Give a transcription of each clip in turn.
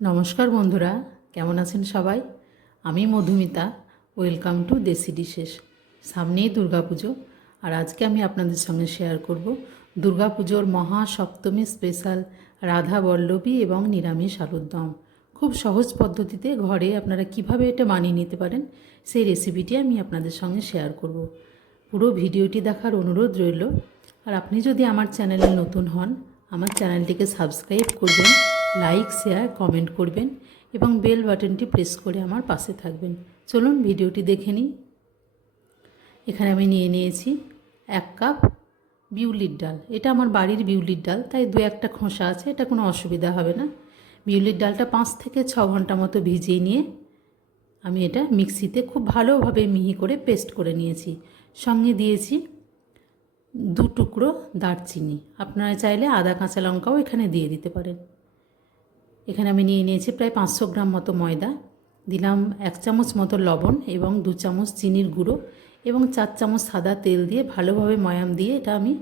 নমস্কার বন্ধুরা, কেমন আছেন সবাই? আমি Madhumita, welcome to desi dishes. সামনেই দুর্গাপুজো, আর আজকে আমি আপনাদের সঙ্গে শেয়ার করব দুর্গাপুজোর মহা সপ্তমী স্পেশাল রাধা বল্লভী এবং নিরামিষ আলুর দম। খুব সহজ পদ্ধতিতে ঘরে আপনারা কীভাবে এটা মানিয়ে নিতে পারেন, সেই রেসিপিটি আমি আপনাদের সঙ্গে শেয়ার করব। পুরো ভিডিওটি দেখার অনুরোধ রইল, আর আপনি যদি আমার চ্যানেলে নতুন হন, আমার চ্যানেলটিকে সাবস্ক্রাইব করবেন লাইক, শেয়ার, কমেন্ট করবেন এবং বেল বাটনটি প্রেস করে আমার পাশে থাকবেন। চলুন ভিডিওটি দেখে নিই। এখানে আমি নিয়ে নিয়েছি এক কাপ বিউলির ডাল। এটা আমার বাড়ির বিউলির ডাল, তাই দু একটা খোসা আছে, এটা কোনো অসুবিধা হবে না। বিউলির ডালটা পাঁচ থেকে ছ ঘণ্টা মতো ভিজিয়ে নিয়ে আমি এটা মিক্সিতে খুব ভালোভাবে মিহি করে পেস্ট করে নিয়েছি। সঙ্গে দিয়েছি দু টুকরো দারচিনি। আপনারা চাইলে আদা, কাঁচা লঙ্কাও এখানে দিয়ে দিতে পারেন। এখানে আমি নিয়ে নিয়েছি প্রায় পাঁচশো গ্রাম মতো ময়দা। দিলাম এক চামচ মতো লবণ এবং দু চামচ চিনির গুঁড়ো এবং চার চামচ সাদা তেল দিয়ে ভালোভাবে ময়াম দিয়ে এটা আমি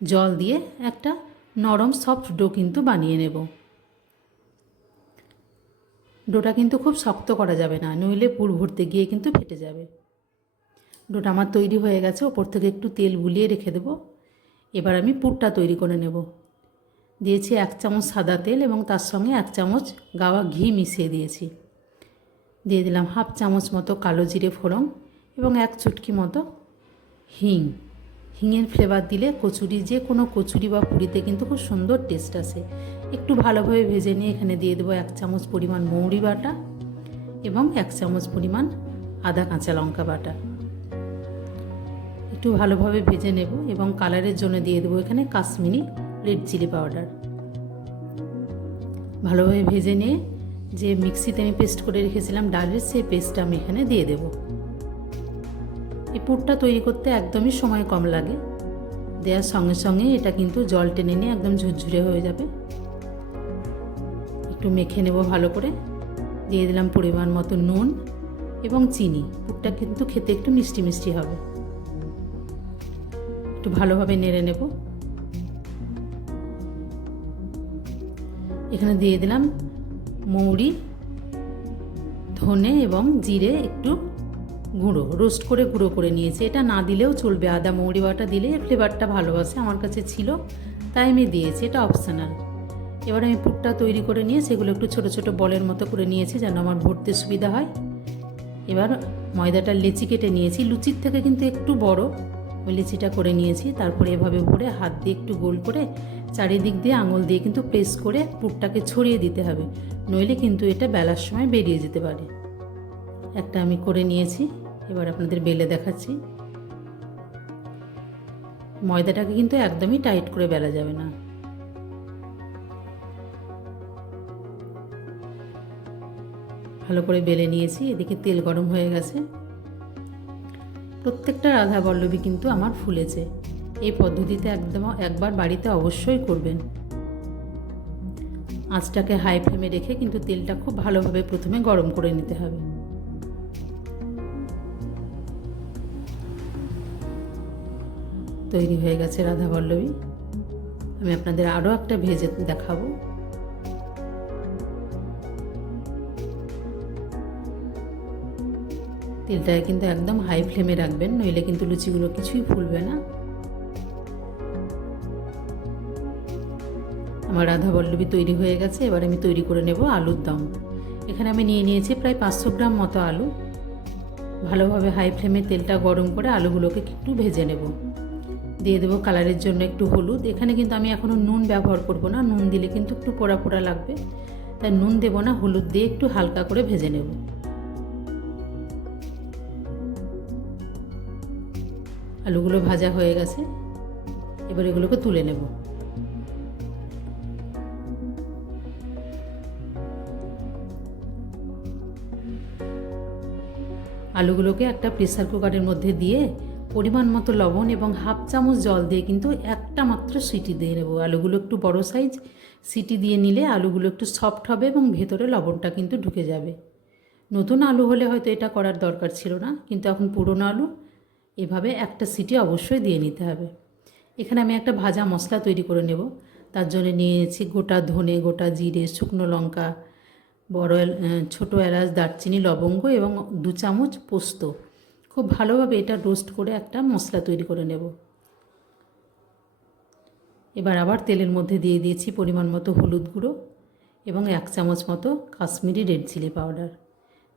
জল দিয়ে একটা নরম সফট ডো কিন্তু বানিয়ে নেব। ডোটা কিন্তু খুব শক্ত করা যাবে না, নইলে পুর ভরতে গিয়ে কিন্তু ফেটে যাবে। ডোটা আমার তৈরি হয়ে গেছে, ওপর থেকে একটু তেল বুলিয়ে রেখে দেবো। এবার আমি পুরটা তৈরি করে নেব। দিয়েছি এক চামচ সাদা তেল এবং তার সঙ্গে এক চামচ গাওয়া ঘি মিশিয়ে দিয়েছি। দিয়ে দিলাম হাফ চামচ মতো কালো জিরে ফোড়ন এবং এক চুটকি মতো হিং। হিঙের ফ্লেভার দিলে কচুরি, যে কোনো কচুরি বা পুরিতে কিন্তু খুব সুন্দর টেস্ট আসে। একটু ভালোভাবে ভেজে নিয়ে এখানে দিয়ে দেবো এক চামচ পরিমাণ মৌরি বাটা এবং এক চামচ পরিমাণ আদা কাঁচা লঙ্কা বাটা। একটু ভালোভাবে ভেজে নেব এবং কালারের জন্য দিয়ে দেবো এখানে কাশ্মীরি রেড চিলি পাউডার। ভালোভাবে ভেজে নিয়ে যে মিক্সিতে আমি পেস্ট করে রেখেছিলাম ডালের সেই পেস্টটা আমি এখানে দিয়ে দেব। এই পুরটা তৈরি করতে একদমই সময় কম লাগে। দেওয়ার সঙ্গে সঙ্গে এটা কিন্তু জল টেনে নিয়ে একদম ঝুরঝুরে হয়ে যাবে। একটু মেখে নেব ভালো করে। দিয়ে দিলাম পরিমাণ মতো নুন এবং চিনি। পুরটা কিন্তু খেতে একটু মিষ্টি মিষ্টি হবে। একটু ভালোভাবে নেড়ে নেব। এখানে দিয়ে দিলাম মৌরি, ধনে এবং জিরে একটু গুঁড়ো, রোস্ট করে গুঁড়ো করে নিয়েছি। এটা না দিলেও চলবে, আদা, মৌরি বাটা দিলে ফ্লেভারটা ভালোবাসে আমার কাছে ছিল, তাই আমি দিয়েছি, এটা অপশনাল। এবার আমি পুরটা তৈরি করে নিয়ে সেগুলো একটু ছোট ছোট বলের মতো করে নিয়েছি যেন আমার ভরতে সুবিধা হয়। এবার ময়দাটা লেচি কেটে নিয়েছি, লুচির থেকে কিন্তু একটু বড় লিচিটা করে নিয়েছি। তারপরে এভাবে ভরে হাত দিয়ে একটু গোল করে চারিদিক দিয়ে আঙুল দিয়ে কিন্তু প্রেস করে পুরটাকে ছড়িয়ে দিতে হবে। নইলে কিন্তু এটা বেলার সময় বেরিয়ে যেতে পারে। একটা আমি করে নিয়েছি। এবার আপনাদের বেলে দেখাচ্ছি। ময়দাটাকে কিন্তু একদমই টাইট করে বেলা যাবে না। ভালো করে বেলে নিয়েছি। এদিকে তেল গরম হয়ে গেছে। প্রত্যেকটা রাধা বল্লভী কিন্তু আমার ফুলেছে। এই পদ্ধতিতে একদম একবার বাড়িতে অবশ্যই করবেন। আঁচটাকে হাই ফ্লেমে রেখে কিন্তু তেলটা খুব ভালোভাবে প্রথমে গরম করে নিতে হবে। তৈরি হয়ে গেছে রাধা বল্লভী আমি আপনাদের আরও একটা ভেজে দেখাবো। তেলটাকে কিন্তু একদম হাই ফ্লেমে রাখবেন, নইলে কিন্তু লুচিগুলো কিছুই ফুলবে না। আমার রাধা বল্লভী তৈরি হয়ে গেছে, এবার আমি তৈরি করে নেব আলুর দম। এখানে আমি নিয়ে নিয়েছি প্রায় পাঁচশো গ্রাম মতো আলু। ভালোভাবে হাই ফ্লেমে তেলটা গরম করে আলুগুলোকে একটু ভেজে নেব। দিয়ে দেবো কালারের জন্য একটু হলুদ। এখানে কিন্তু আমি এখনও নুন ব্যবহার করব না, নুন দিলে কিন্তু একটু পোড়া পোড়া লাগবে। তাই নুন দেবো না, হলুদ দিয়ে একটু হালকা করে ভেজে নেব। আলুগুলো ভাজা হয়ে গেছে। এবার এগুলোকে তুলে নেব। আলুগুলোকে একটা প্রেসার কুকারের মধ্যে দিয়ে পরিমাণ মতো লবণ এবং হাফ চামচ জল দিয়ে কিন্তু একটা মাত্র সিটি দিয়ে নেব। আলুগুলো একটু বড় সাইজ, সিটি দিয়ে নিলে আলুগুলো একটু সফট হবে এবং ভেতরে লবণটা কিন্তু ঢুকে যাবে। নতুন আলু হলে হয়তো এটা করার দরকার ছিল না, কিন্তু এখন পুরনো আলু এভাবে একটা সিটি অবশ্যই দিয়ে নিতে হবে। এখানে আমি একটা ভাজা মশলা তৈরি করে নেব। তার জন্য নিয়েছি গোটা ধনে, গোটা জিরে, শুকনো লঙ্কা, বড় ছোটো এলাচ, দারচিনি, লবঙ্গ এবং দু চামচ পোস্ত। খুব ভালোভাবে এটা রোস্ট করে একটা মশলা তৈরি করে নেব। এবার আবার তেলের মধ্যে দিয়ে দিয়েছি পরিমাণ মতো হলুদ গুঁড়ো এবং এক চামচ মতো কাশ্মীরি রেড চিলি পাউডার।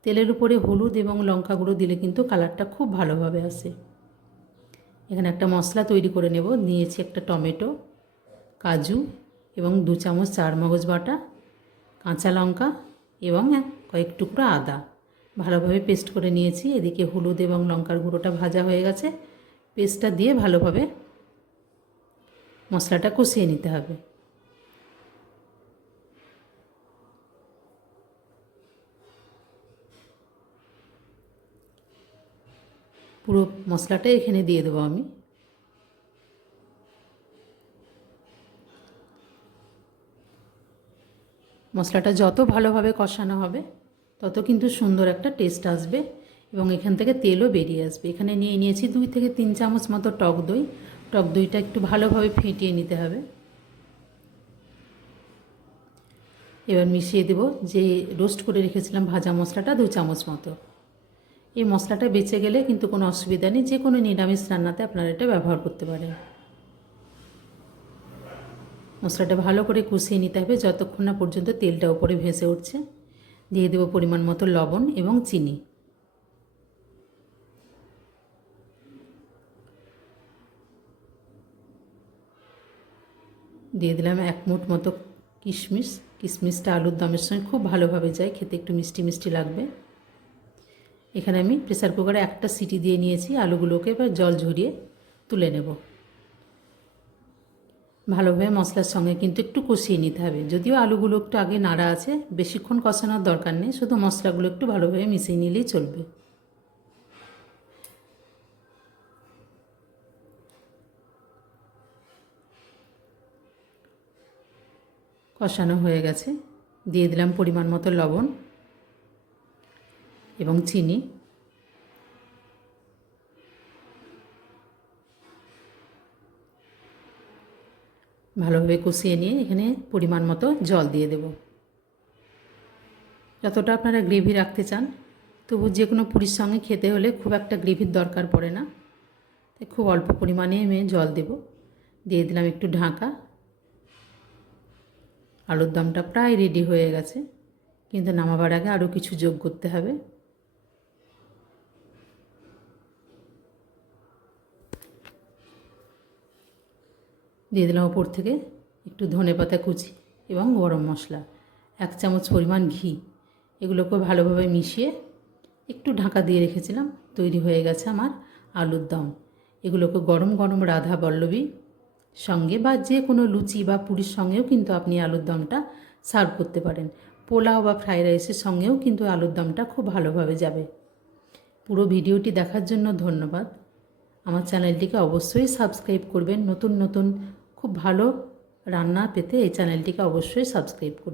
তেলের উপরে হলুদ এবং লঙ্কা গুঁড়ো দিলে কিন্তু কালারটা খুব ভালোভাবে আসে। এখানে একটা মশলা তৈরি করে নেব। নিয়েছি একটা টমেটো, কাজু এবং দু চামচ চার মগজ বাটা, কাঁচা লঙ্কা এবং কয়েক টুকরো আদা। ভালোভাবে পেস্ট করে নিয়েছি। এদিকে হলুদ এবং লঙ্কার গুঁড়োটা ভাজা হয়ে গেছে। পেস্টটা দিয়ে ভালোভাবে মশলাটা কষিয়ে নিতে হবে। পুরো মশলাটা এখানে দিয়ে দেবো আমি। মশলাটা যত ভালোভাবে কষানো হবে, তত কিন্তু সুন্দর একটা টেস্ট আসবে এবং এখান থেকে তেলও বেরিয়ে আসবে। এখানে নিয়ে নিয়েছি দুই থেকে তিন চামচ মতো টক দই। টক দইটা একটু ভালোভাবে ফেটিয়ে নিতে হবে। এবার মিশিয়ে দেব যে রোস্ট করে রেখেছিলাম ভাজা মশলাটা দু চামচ মতো। এই মশলাটা বেঁচে গেলে কিন্তু কোনো অসুবিধা নেই, যে কোনো নিরামিষ রান্নাতে আপনারা এটা ব্যবহার করতে পারেন। মশলাটা ভালো করে কষিয়ে নিতে হবে, যতক্ষণ না পর্যন্ত তেলটা উপরে ভেসে উঠছে। দিয়ে দেবো পরিমাণ মতো লবণ এবং চিনি। দিয়ে দিলাম এক মুঠ মতো কিশমিশ। কিশমিশটা আলুর দমের সঙ্গে খুব ভালোভাবে যায়, খেতে একটু মিষ্টি মিষ্টি লাগবে। এখানে আমি প্রেসার কুকারে একটা সিটি দিয়ে নিয়েছি, আলুগুলোকে এবার জল ঝরিয়ে তুলে নেব। ভালোভাবে মশলার সঙ্গে কিন্তু একটু কষিয়ে নিতে হবে। যদিও আলুগুলো একটু আগে নাড়া আছে, বেশিক্ষণ কষানোর দরকার নেই, শুধু মশলাগুলো একটু ভালোভাবে মিশিয়ে নিলেই চলবে। কষানো হয়ে গেছে। দিয়ে দিলাম পরিমাণ মতো লবণ। এবং চিনি। ভালোভাবে কষিয়ে নিয়ে এখানে পরিমাণ মতো জল দিয়ে দেব। যতটা আপনারা গ্রেভি রাখতে চান, তবু যে কোনো পুরীর সঙ্গে খেতে হলে খুব একটা গ্রেভির দরকার পড়ে না। তাই খুব অল্প পরিমাণে আমি জল দেব। দিয়ে দিলাম একটু ঢাকা। আলুর দমটা প্রায় রেডি হয়ে গেছে। কিন্তু নামাবার আগে আরও কিছু যোগ করতে হবে। দিয়ে দিলাম ওপর থেকে একটু ধনে পাতা কুচি এবং গরম মশলা। এক চামচ পরিমাণ ঘি। এগুলোকে ভালোভাবে মিশিয়ে একটু ঢাকা দিয়ে রেখেছিলাম, তৈরি হয়ে গেছে আমার আলুর দম। এগুলোকে গরম গরম রাধা বল্লবী সঙ্গে বা যে কোনো লুচি বা পুরীর সঙ্গেও কিন্তু আপনি আলুর দমটা সার্ভ করতে পারেন। পোলাও বা ফ্রাইড রাইসের সঙ্গেও কিন্তু আলুর দমটা খুব ভালোভাবে যাবে। পুরো ভিডিওটি দেখার জন্য ধন্যবাদ। আমার চ্যানেলটিকে অবশ্যই সাবস্ক্রাইব করবেন। নতুন নতুন খুব ভালো রান্না পেতে এই চ্যানেলটিকে অবশ্যই সাবস্ক্রাইব করবেন